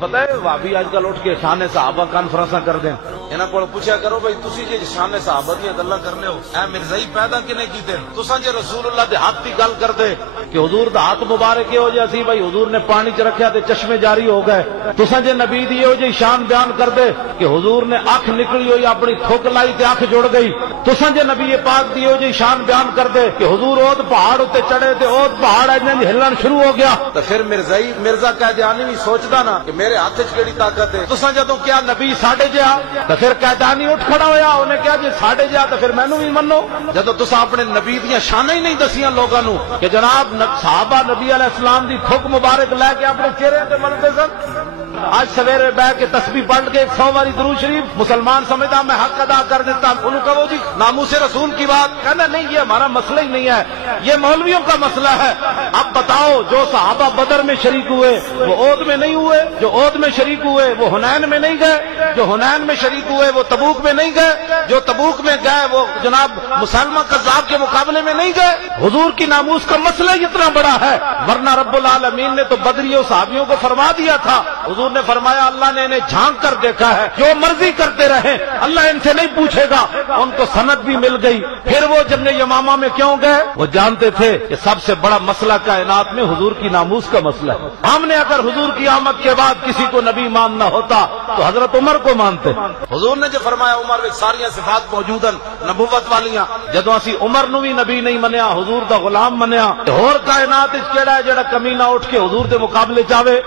پتہ ہے بھابی آج کل اٹھ کے شان صحابہ کانفرنساں کر دیں انہاں کو پوچھا کرو بھائی تسی جی شان صحابہ دی گلاں کرنے ہو اے مرزائی پیدا کنے کیتے تساں جے رسول اللہ دے ہاتھ دی گل کردے کہ حضور دا ہاتھ مبارک ہو جے سی بھائی حضور نے پانی چ رکھیا تے چشمے جاری ہو گئے تساں جے نبی دی ہو جے شان بیان کردے کہ حضور نے اکھ نکلی ہوئی اپنی تھوک لائی تے اکھ جڑ گئی تساں جے نبی پاک دی ہو جے شان بیان کردے کہ حضور اود پہاڑ تے چڑھے تے اود پہاڑ انج ہلن شروع ہو گیا تے پھر مرزا قیدیانی بھی سوچدا نا کہ میرے ہاتھ وچ کیڑی طاقت ہے تساں جدوں کیا نبی ساڈے جا تے پھر قیدیانی اٹھ کھڑا ہویا انہیں کہا جی ساڈے جا تے پھر مینوں بھی منو جدوں تساں اپنے نبی دیاں شاناں ہی نہیں دسیاں لوکاں نو کہ جناب صحابہ نبی علیہ السلام دی تھوک مبارک لے کے اپنے چہرے تے ملتے سن آج سویرے بیٹھ کے تسبیح پڑھ کے 100 باری درود شریف مسلمان سمجھتا میں حق ادا کر دیتا انہوں کہو جی ناموس رسول کی بات کہنا نہیں یہ ہمارا مسئلہ ہی نہیں ہے یہ مولویوں کا مسئلہ ہے اب بتاؤ جو صحابہ بدر میں شریک ہوئے وہ عہد میں نہیں ہوئے جو عہد میں شریک ہوئے وہ حنین میں نہیں گئے جو حنین میں شریک ہوئے وہ تبوک میں نہیں گئے جو تبوک میں گئے وہ جناب مسلمہ کذاب کے مقابلے میں نہیں گئے حضور کی ناموس کا مسئلہ اتنا بڑا ہے ورنہ رب العالمین نے تو بدریوں صحابیوں کو فرما دیا تھا حضور نے فرمایا اللہ نے انہیں جھانک کر دیکھا ہے جو مرضی کرتے رہے اللہ ان سے نہیں پوچھے گا ان کو سند بھی مل گئی پھر وہ جنگ یمامہ میں کیوں گئے وہ جانتے تھے کہ سب سے بڑا مسئلہ کائنات میں حضور کی ناموس کا مسئلہ ہے ہم نے اگر حضور کی آمد کے بعد کسی کو نبی ماننا ہوتا تو حضرت عمر کو مانتے حضور نے جو فرمایا عمر میں ساری صفات موجودن نبوت والیاں جدوں اسی عمر نو بھی نبی نہیں منیا حضور دا غلام منیا ہور کائنات وچ کیڑا ہے جڑا کمینہ اٹھ کے حضور دے مقابلے چاہے